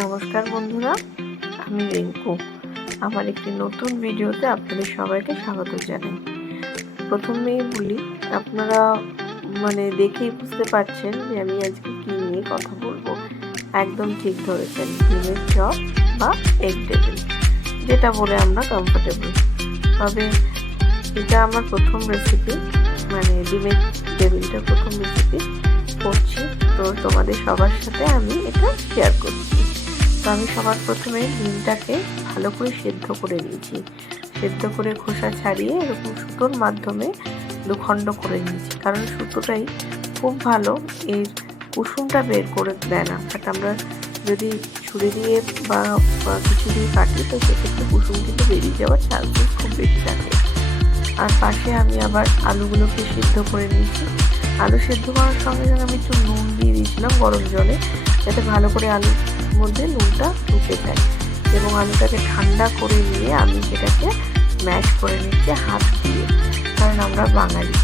নমস্কার বন্ধুরা, আমি রিঙ্কু। আমার একটি নতুন ভিডিওতে আপনাদের সবাইকে স্বাগত জানাই। প্রথমেই বলি, আপনারা দেখেই বুঝতে পারছেন যে আমি আজকে কি নিয়ে কথা বলবো। একদম ঠিক ধরেছেন, ডিমের চপ বা এগ টেবিল, যেটা বলে আমরা কমফোর্টেবল। তবে এটা আমার প্রথম রেসিপি, ডিমের টেবিলটা প্রথম রেসিপি করছি, তো তোমাদের সবার সাথে আমি এটা শেয়ার করছি। তো আমি সবার প্রথমে ডিমটাকে ভালো করে সেদ্ধ করে নিয়েছি। সেদ্ধ করে খোসা ছাড়িয়ে এরকম সুতোর মাধ্যমে দুখণ্ড করে নিয়েছি, কারণ সুতোটাই খুব ভালো এর কুসুমটা বের করে দেয় না। বাট আমরা যদি ছুরি দিয়ে বা কিছু দিয়ে কাটি, তো সেক্ষেত্রে কুসুম কিন্তু বেরিয়ে যাওয়ার চান্সেস খুব বেশি থাকে। আর পাশে আমি আবার আলুগুলোকে সেদ্ধ করে নিয়েছি। আলু সেদ্ধ করার সঙ্গে সঙ্গে আমি একটু নুন দিয়ে দিয়েছিলাম গরম জলে, যাতে ভালো করে আলুর মধ্যে নুনটা ঢুকে যায়। এবং আলুটাকে ঠান্ডা করে নিয়ে আমি সেটাকে ম্যাশ করে নিচ্ছি হাত দিয়ে, কারণ আমরা বাঙালি,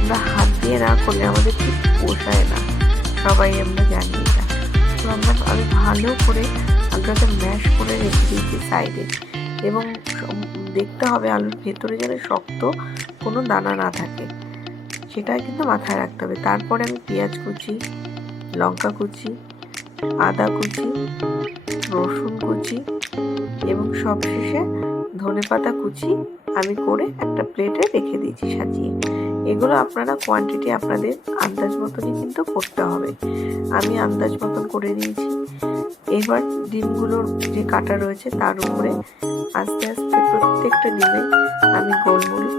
আমরা হাত দিয়ে না করলে আমাদের ঠিক পোষায় না, সবাই আমরা জানি এটা। তো আমি ভালো করে আলুটাকে ম্যাশ করে রেখে দিয়েছি সাইডে। এবং দেখতে হবে আলুর ভেতরে যেন শক্ত কোনো দানা না থাকে, সেটা কিন্তু মাথায় রাখতে হবে। তারপরে আমি পেঁয়াজ কুচি, লঙ্কা কুচি, আদা কুচি, রসুন কুচি এবং সবশেষে ধনেপাতা কুচি আমি করে একটা প্লেটে রেখে দিয়েছি সাজিয়ে। এগুলো আপনারা কোয়ান্টিটি আপনাদের আন্দাজ মতনই কিন্তু করতে হবে। আমি আন্দাজ মতন করে নিয়েছি। এবার ডিমগুলোর যে কাটা রয়েছে তার উপরে আস্তে আস্তে প্রত্যেকটা ডিমে আমি গোলমরিচ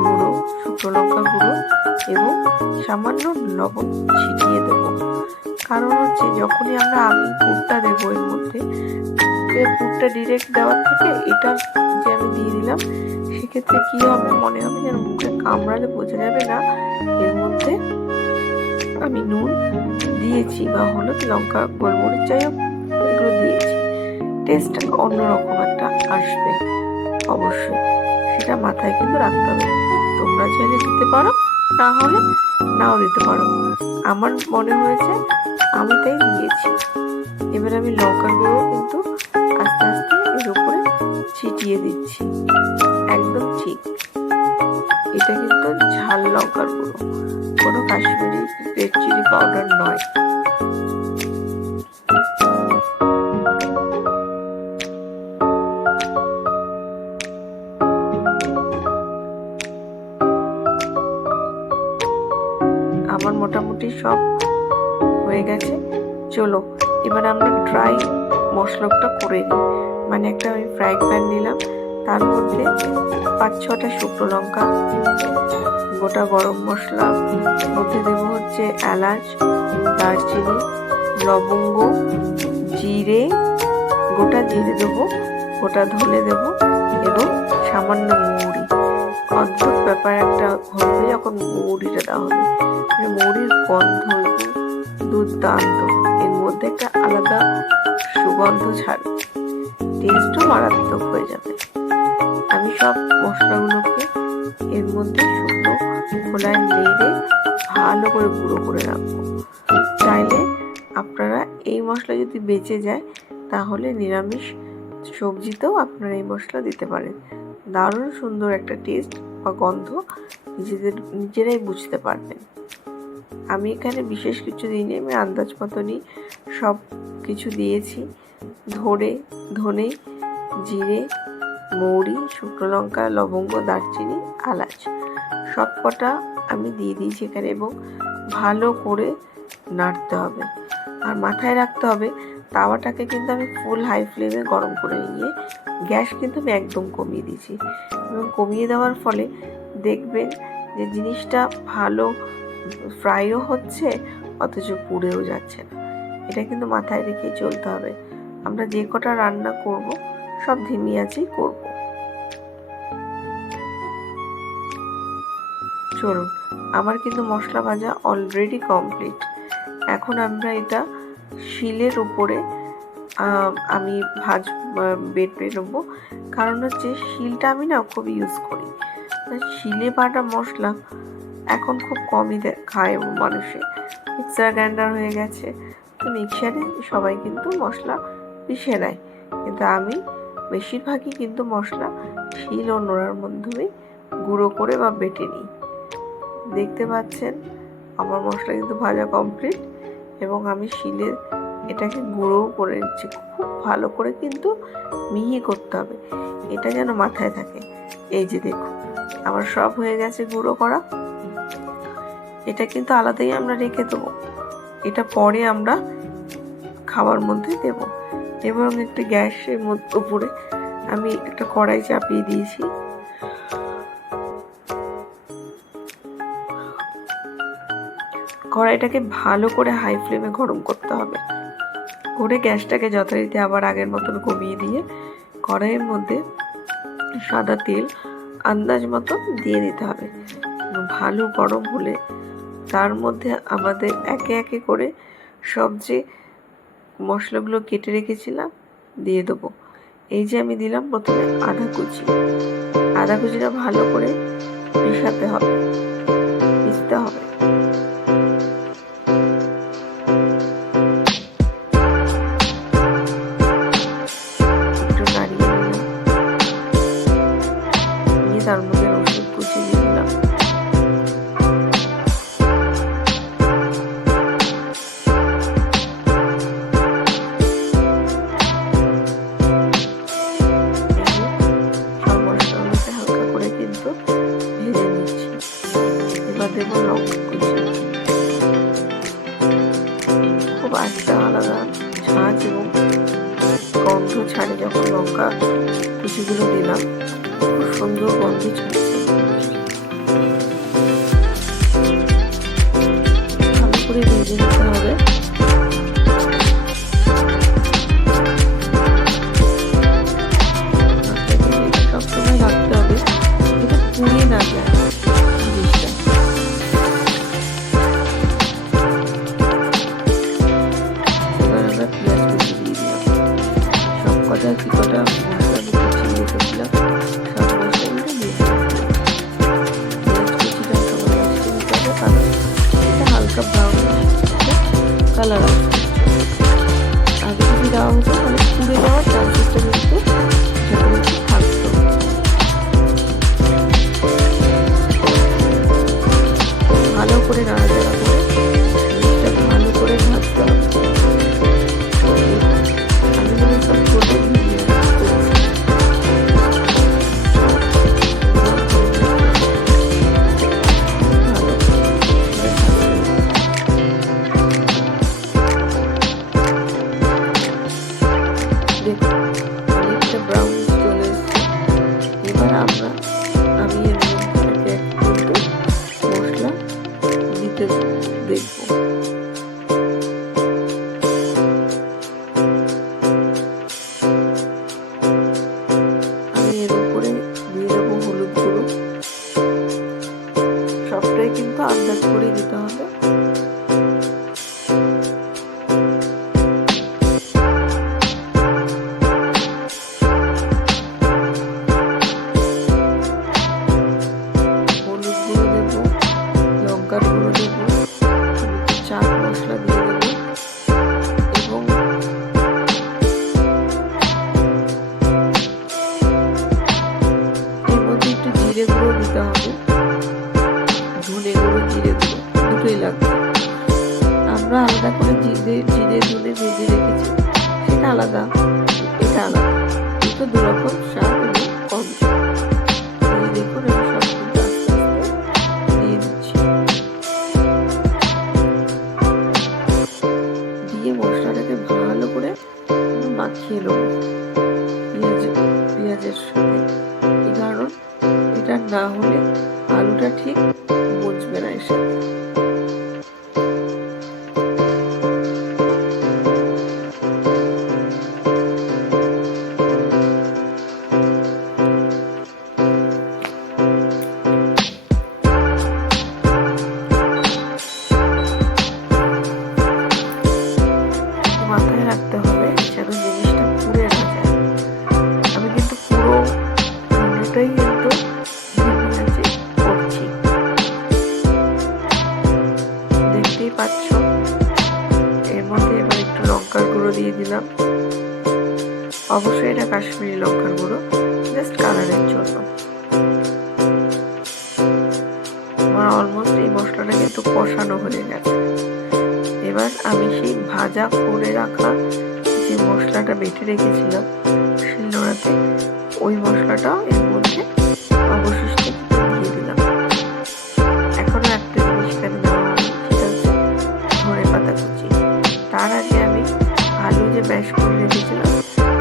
গুঁড়ো, শুকনো লঙ্কা গুঁড়ো এবং সামান্য লবণ ছিটিয়ে দেবো। কারণ হচ্ছে যখনই আমি পুরটা দেবো এর মধ্যে, পুরটা ডিরেক্ট দেওয়ার থেকে এটা যে আমি দিয়ে দিলাম, সেক্ষেত্রে কি হবে, মনে হবে যেন মুখে কামড়ালে বোঝা যাবে না এর মধ্যে আমি নুন দিয়েছি বা হলুদ, লঙ্কা, গোলমরিচ, যাই হোক এগুলো দিয়েছি। টেস্ট অন্যরকম একটা আসবে অবশ্যই, সেটা মাথায় কিন্তু রাখতে হবে। তোমরা চাইলে দিতে পারো, না হলে নাও দিতে পারো। আমার মনে হয়েছে আমি তাই দিয়েছি। এবার আমি লঙ্কার গুঁড়ো কিন্তু আস্তে আস্তে এর উপরে ছিটিয়ে দিচ্ছি। একদম ঠিক, এটা কিন্তু ঝাল লঙ্কার গুঁড়ো, কোনো কাশ্মীরি রেড চিলি পাউডার নয়। আমার মোটামুটি সব হয়ে গেছে। চলো এবার আমরা ড্রাই মশলাটা করে নিই। একটা আমি ফ্রাই প্যান নিলাম, তার মধ্যে 5-6টা শুকনো লঙ্কা, গোটা গরম মশলা, মধ্যে দেবো হচ্ছে এলাচ, দারচিনি, লবঙ্গ, জিরে, গোটা জিরে দেবো, গোটা ধনে দেবো এবং সামান্য মৌরি। অদ্ভুত ব্যাপার একটা হবে যখন মৌরিটা দেওয়া হবে, মৌরির গন্ধ দুর্দান্ত, এর মধ্যে একটা আলাদা সুগন্ধ ছাড়বে, টেস্টও মারাত্মক হয়ে যাবে। আমি সব মশলাগুলোকে এর মধ্যে শুকনো খোলায় নেড়ে ভালো করে গুঁড়ো করে রাখবো। চাইলে আপনারা এই মশলা যদি বেঁচে যায়, তাহলে নিরামিষ সবজিতেও আপনারা এই মশলা দিতে পারেন। দারুণ সুন্দর একটা টেস্ট বা গন্ধ নিজেরাই বুঝতে পারবেন। আমি এখানে বিশেষ কিছু দিইনি, আমি আন্দাজ মতনই সব কিছু দিয়েছি। ধনে, জিরে, মৌরি, শুকনো লঙ্কা, লবঙ্গ, দারচিনি, এলাচ সব কটা আমি দিয়ে দিয়েছি এখানে, এবং ভালো করে নাড়তে হবে। আর মাথায় রাখতে হবে তাওয়াটাকে কিন্তু আমি ফুল হাই ফ্লেমে গরম করে নিয়ে গ্যাস কিন্তু আমি একদম কমিয়ে দিয়েছি। এবং কমিয়ে দেওয়ার ফলে দেখবেন যে জিনিসটা ভালো ফ্রাইও হচ্ছে, অথচ পুড়েও যাচ্ছে না। এটা কিন্তু মাথায় রেখে চলতে হবে। আমরা যে কটা রান্না করব সব ধিমি আঁচেই করব। চলুন, আমার কিন্তু মশলা ভাজা অলরেডি কমপ্লিট। এখন আমরা এটা শিলের উপরে আমি বেটে নেবো। কারণ হচ্ছে শিলটা আমি না খুব ইউজ করি। শিলে বাটা মশলা এখন খুব কমই খায় মানুষে, মিক্সার গ্রাইন্ডার হয়ে গেছে, তো মিক্সারে সবাই কিন্তু মশলা পিষে নেয়, কিন্তু আমি বেশিরভাগই কিন্তু মশলা শিল ও নোড়ার মাধ্যমে গুঁড়ো করে বা বেটে নিই। দেখতে পাচ্ছেন আমার মশলা কিন্তু ভাজা কমপ্লিট, এবং আমি শিলে এটাকে গুঁড়োও করে নিচ্ছি। খুব ভালো করে কিন্তু মিহি করতে হবে, এটা যেন মাথায় থাকে। এই যে দেখুন আমার সব হয়ে গেছে গুঁড়ো করা। এটা কিন্তু আলাদাই আমরা রেখে দেবো, এটা পরে আমরা খাবার মধ্যে দেব। এবং একটু গ্যাসের উপরে আমি একটা কড়াই চাপিয়ে দিয়েছি। কড়াইটাকে ভালো করে হাই ফ্লেমে গরম করতে হবে, করে গ্যাসটাকে যথারীতি আবার আগের মতন কমিয়ে দিয়ে কড়াইয়ের মধ্যে সাদা তেল আন্দাজ মতো দিয়ে দিতে হবে। ভালো গরম হলে তার মধ্যে আমাদের একে একে করে সব যে মশলাগুলো কেটে রেখেছিলাম দিয়ে দেবো। এই যে আমি দিলাম প্রথমে আদা কুচিটা ভালো করে পিষতে হবে। একটু নাড়িয়ে নিলাম, নিয়ে তার মধ্যে রসুন কুচি দিয়ে দিলাম। দেবো লঙ্কা কুচি, খুব একটা আলাদা ঝাঁঝ এবং গন্ধ ছাড়ে। যখন লঙ্কা কুচিগুলো দিলাম খুব সুন্দর গন্ধ ছাড়ছে। ভালো করে ভেজে নিতে হবে। সবসময় রাখতে হবে, এটা পুড়িয়ে না যায় জিনিসটা। পেঁয়াজ কুচি দিয়ে দিলাম, সব কটা কি কটা মশলা আমি কুচিয়ে রেখেছিলাম সব মশলাগুলো দিয়ে দিলাম। পেঁয়াজ কুচিটা সবাই মিশিয়ে নিতে হবে, কারণ এটা হালকা ব্রাউন কালার আসবে। আগে যদি দেওয়া হতো তাহলে পুড়ে যাওয়ার চান্সেসটা কিন্তু যথারীতি থাকতো। ভালো করে নাড়াচাড়া করে জিনিসটা ভালো করে ভাজতে হবে। অনেকটা ব্রাউন চলে এসছে। এবার আমি এর মধ্যে কিন্তু মশলা দিতে দেখবো। আমি এর উপরে দিয়ে দেবো হলুদ গুঁড়ো, সবটাই কিন্তু আন্দাজ করে দিতে হবে। লঙ্কার গুঁড়ো দেবো, চাট মশলা দিয়ে দেবো, এবং এর মধ্যে একটু জিরে গুঁড়ো দিতে হবে। ধনে গুঁড়ো জিরে গুঁড়ো দুটোই লাগবে। আমরা আলাদা করে জিরে ধনে ভেজে রেখেছি, সেটা আলাদা, এটা আলাদা, দুটো দুরকম স্বাদ এবং গন্ধ। দেখুন আমি সব কিন্তু আস্তে আস্তে দিয়ে দিচ্ছি। দিয়ে মশলাটাকে ভালো করে মাখিয়ে নেবো পেঁয়াজের সাথে, কারণ এটা না হলে আলুটা ঠিক বুঝবে না এর সাথে। মাথায় রাখতে হবে যেন জিনিসটা পুড়ে না যায়। আমি কিন্তু পুরো রান্নাটাই কিন্তু করছি, দেখতেই পাচ্ছ। এর মধ্যে এবার দিলাম, অবশ্যই এটা কাশ্মীরি লঙ্কার গুঁড়ো, জাস্ট কালারের জন্য। আমার অলমোস্ট এই মশলাটা কিন্তু কষানো হয়ে গেছে। এবার আমি সেই ভাজা করে রাখা যে মশলাটা বেটে রেখেছিলাম শিলনোড়াতে, ওই মশলাটা এর মধ্যে অবশিষ্ট দিয়ে দিলাম। এখনো একটা জিনিস কেন দেওয়া হয়, সেটা হচ্ছে ধনে পাতা কুচি। তার আগে আমি আলু যে ম্যাশ করে রেখেছিলাম,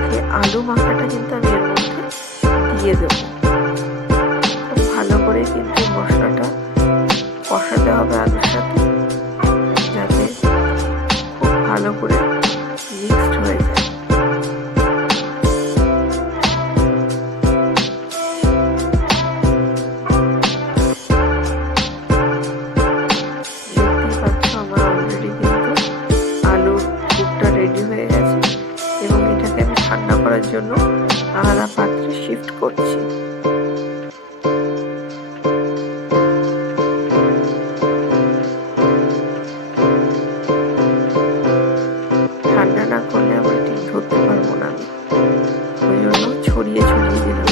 সেই আলু মাখাটা কিন্তু আমি এর মধ্যে দিয়ে দেবো। খুব ভালো করে কিন্তু মশলাটা কষাতে হবে আলুর সাথে, যাতে খুব ভালো করে মিক্সড হয়ে যায়। দেখতেই পাচ্ছ আমার অলরেডি কিন্তু আলুর পুরটা রেডি হয়ে গেছে এবং এটাকে আমি ঠান্ডা করার জন্য আলাদা পাত্রে শিফট করছি। ঠান্ডা না করলে আবার ঠিক ধরতে পারবো না আমি, ওই জন্য ছড়িয়ে ছড়িয়ে দিলাম।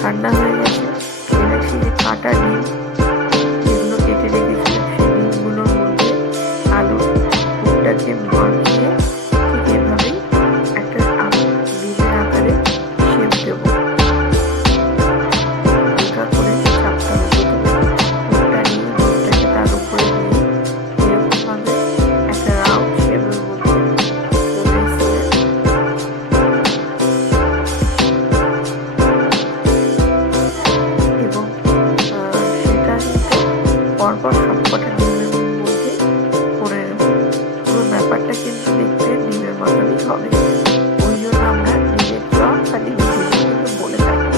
ঠান্ডা হয়ে গেছে। এবার সেই যে কাটা ডিম যেগুলো কেটে রেখেছিলাম, সেই ডিমগুলোর মধ্যে আলুর পুরটাকে মাখিয়ে ঠিক এভাবেই একটা ডিমের আকারে শেপ দেবো। হালকা করে চাপটা হবে, পুরটা নিয়ে ডিমটাকে তার উপরে দিয়ে এরকমভাবে একটা রাউন্ড শেপের মধ্যে চলে এসছে। এবং সেটা কিন্তু পরপর সবকটা ডিমের মধ্যে করে নেব। পুরো ব্যাপারটা কিন্তু দেখতে ডিমের মতনই হবে। ওই জন্য আমরা ডিমের চপ বা ডিমের ভেজে কিন্তু বলে থাকি।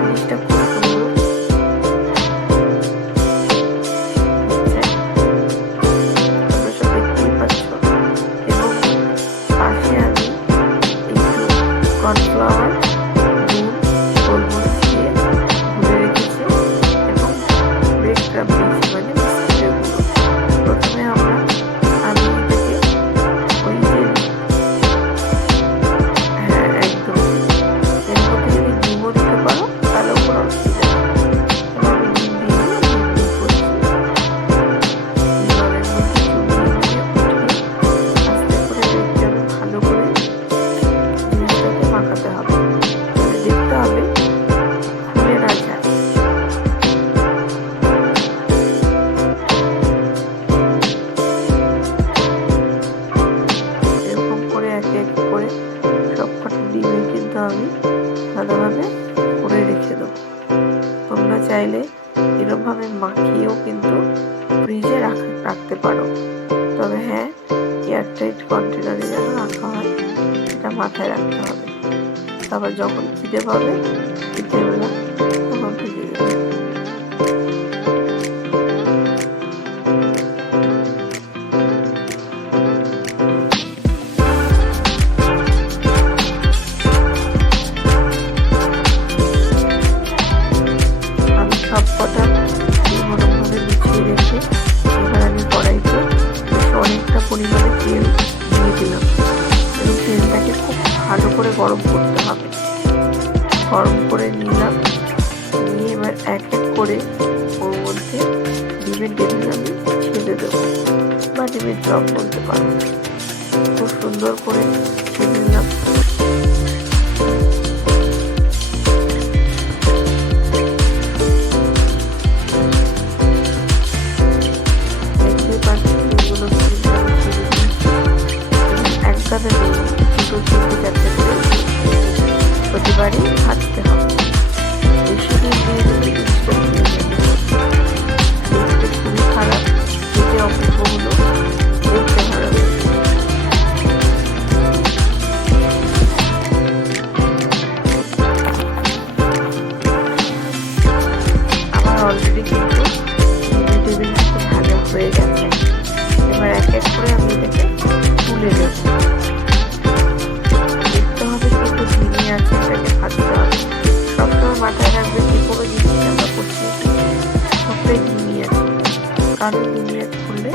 জিনিসটা খুব সুন্দর হচ্ছে, তোমরা সব দেখতেই পাচ্ছ। এবং পাশে আমি একটু কর্নফ্লাওয়ার, নুন, গোলমরিচ দিয়ে গুলে রেখেছি এবং ব্রেড ক্রাম্ব দিয়েছি, মানে বিস্কুটের গুঁড়ো। প্রথমে আমি এটাকে ওই যে হ্যাঁ একদম, এর মধ্যে যদি ডিমও দিতে পারো তাহলেও কোনো অসুবিধা নেই। তবে আমি ডিম দিয়ে করছি। জলের মধ্যে চুবিয়ে নিয়ে উঠিয়ে আস্তে করে ব্রেড ক্রাম্বে ভালো করে জিনিসটাকে মাখাতে হবে, মানে দেখতে হবে খুলে না যায়। এরকম করে একে একে করে সবকটা ডিমে কিন্তু আমি আলাদাভাবে করে রেখে দেবো। তোমরা চাইলে এরকমভাবে মাখিয়েও কিন্তু ফ্রিজে রাখতে পারো, তবে হ্যাঁ এয়ারটাইট কন্টেনারে যেন রাখা হয়, এটা মাথায় রাখতে হবে। তারপর যখন খিদে পাবে বিকেলবেলা তখন ভেজে দেবে। আমি সবকটা ডিম ওরকমভাবে বিছিয়ে রেখে এবার আমি কড়াইতে বেশ অনেকটা পরিমাণে তেল দিয়ে দিলাম এবং তেলটাকে খুব ভালো করে গরম করতে হবে। গরম করে নিলাম, নিয়ে এবার এক এক করে ওর মধ্যে ডিমের টেবিল আমি ছেড়ে দেবো, বা ডিমের চপ বলতে পারো। খুব সুন্দর করে ছেড়ে দিলাম। দেখতেই পাচ্ছি ডিমগুলো কিন্তু আমি ছেড়ে দিয়েছি। একসাথে দুটো তিনটে চারটে করে প্রতিবারই ভাজতে হবে। বেশি ডিম দিয়ে দিলে জিনিসটা ভেঙে যাবে। দেখতে খুবই খারাপ, খেতে অপূর্ব হলো, দেখতে ভালো লাগছে। আমার অলরেডি কিন্তু ডিমের টেবিল কিন্তু ভাজা হয়ে গেছে। এবার এক এক করে আমি এটাকে তুলে নেব। দেখতে হবে কিন্তু ধিমি আছে, এটাকে ভাজতে হবে। সবসময় মাথায় রাখবে যে কোনো জিনিস আমরা করছি সবটাই ধিমি আছে, কারণ ধিমি আছে করলে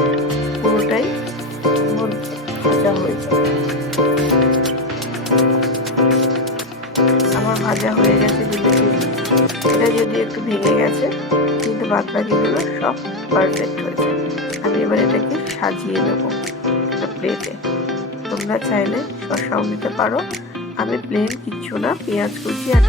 পুরোটাই ভাজা হয়ে গেছে জিলিপি। এটা যদি একটু ভেঙে গেছে, কিন্তু বাদ বাকিগুলো সব পারফেক্ট হয়েছে। আমি এবার এটাকে সাজিয়ে নেবো একটা প্লেটে। তোমরা চাইলে শসাও দিতে পারো। আমি প্লেন কিচ্ছু না, পেঁয়াজ কুচি আর